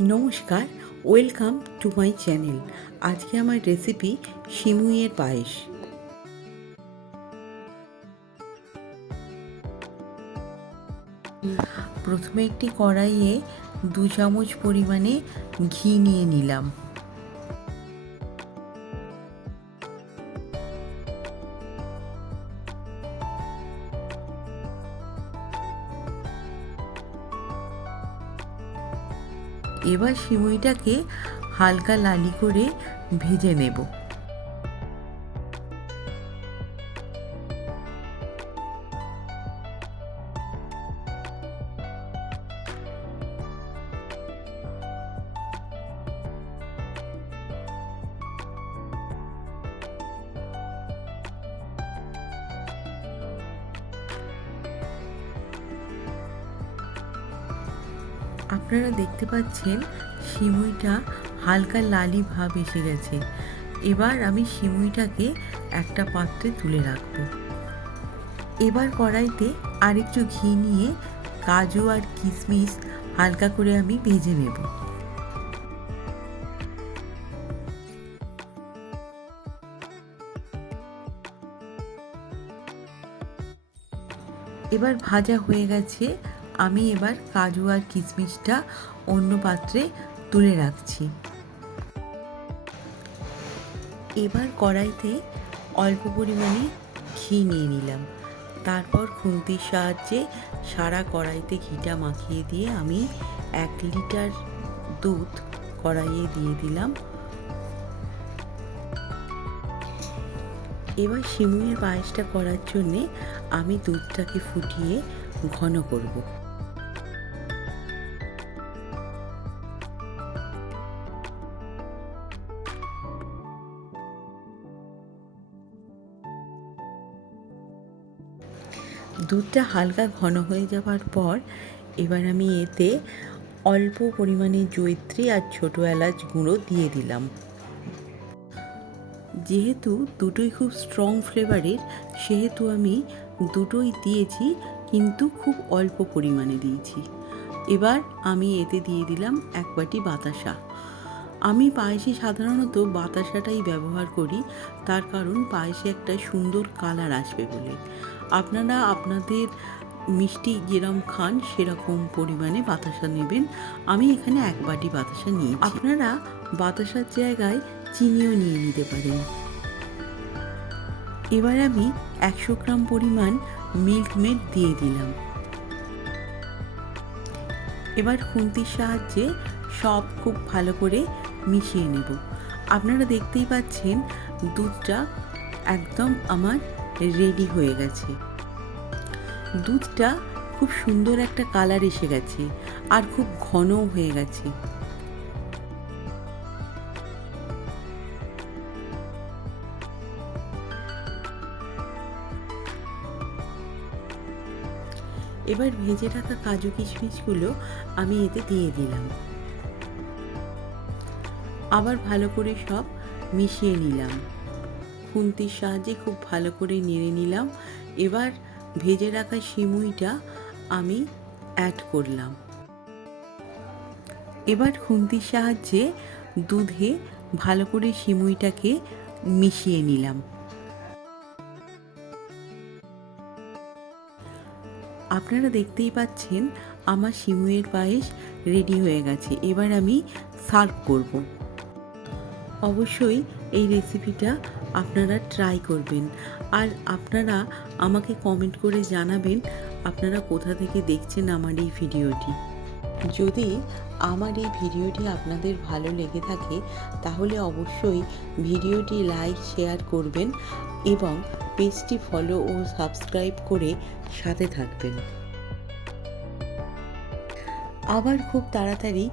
নমস্কার, welcome to my channel. আজকে আমার রেসিপি সিমুইয়ের পায়েস। প্রথমে একটি কড়াইয়ে 2 চামচ পরিমাণে ঘি নিয়ে নিলাম। এবার সিমুইটাকে হালকা লালি করে ভেজে নেব। আপনারা দেখতে পাচ্ছেন সিমুইটা হালকা লালি ভাব এসে গেছে। এবার আমি সিমুইটাকে একটা পাত্রে তুলে রাখবো। এবার কড়াইতে আরেকটু ঘি নিয়ে কাজু আর কিশমিশ হালকা করে আমি ভেজে নেব। এবার ভাজা হয়ে গেছে, আমি এবার কাজু আর কিশমিশটা অন্য পাত্রে তুলে রাখছি। এবার কড়াইতে অল্প পরিমাণে ঘি নিয়ে নিলাম। তারপর খুন্তির সাহায্যে সারা কড়াইতে ঘিটা মাখিয়ে দিয়ে আমি 1 লিটার দুধ কড়াইয়ে দিয়ে দিলাম। এবার সিমুইয়ের পায়েসটা করার জন্যে আমি দুধটাকে ফুটিয়ে ঘন করব। দুধটা হালকা ঘন হয়ে যাওয়ার পর এবার আমি এতে অল্প পরিমাণে জয়িত্রী আর ছোটো এলাচ গুঁড়ো দিয়ে দিলাম। যেহেতু দুটোই খুব স্ট্রং ফ্লেভারের, সেহেতু আমি দুটোই দিয়েছি, কিন্তু খুব অল্প পরিমাণে দিয়েছি। এবার আমি এতে দিয়ে দিলাম 1 বাটি বাতাসা। আমি পায়েসে সাধারণত বাতাসাটাই ব্যবহার করি, তার কারণ পায়েসে একটা সুন্দর কালার আসবে বলে। আপনারা আপনাদের মিষ্টি যেরকম খান সেরকম পরিমাণে বাতাসা নেবেন। আমি এখানে 1 বাটি বাতাসা নিয়েছি। আপনারা বাতাসার জায়গায় চিনিও নিয়ে নিতে পারেন। এবার আমি 100 গ্রাম পরিমাণ মিল্ক মেড দিয়ে দিলাম। এবার খুন্তির সাহায্যে সব খুব ভালো করে মিশিয়ে নেব। আপনারা দেখতেই পাচ্ছেন দুধটা একদম আমার রেডি হয়ে গেছে। দুধটা খুব সুন্দর একটা কালার এসে গেছে আর খুব ঘনও হয়ে গেছে। এবার ভেজে রাখা কাজু কিশমিশগুলো আমি এতে দিয়ে দিলাম। আবার ভালো করে সব মিশিয়ে নিলাম। খুন্তির সাহায্যে খুব ভালো করে নেড়ে নিলাম। এবার ভেজে রাখা সিমুইটা আমি অ্যাড করলাম। এবার খুন্তির সাহায্যে দুধে ভালো করে সিমুইটাকে মিশিয়ে নিলাম। আপনারা দেখতেই পাচ্ছেন আমার সিমুইয়ের পায়েস রেডি হয়ে গেছে। এবার আমি সার্ভ করব। অবশ্যই এই রেসিপিটা আপনারা ট্রাই করবেন, আর আপনারা আমাকে কমেন্ট করে জানাবেন আপনারা কোথা থেকে দেখছেন আমার এই ভিডিওটি। যদি আমার এই ভিডিওটি আপনাদের ভালো লেগে থাকে তাহলে অবশ্যই ভিডিওটি লাইক শেয়ার করবেন এবং পেজটি ফলো ও সাবস্ক্রাইব করে সাথে থাকবেন। আবার খুব তাড়াতাড়ি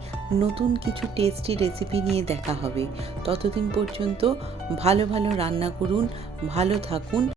নতুন কিছু টেস্টি রেসিপি নিয়ে দেখা হবে। ততদিন পর্যন্ত ভালো ভালো রান্না করুন, ভালো থাকুন।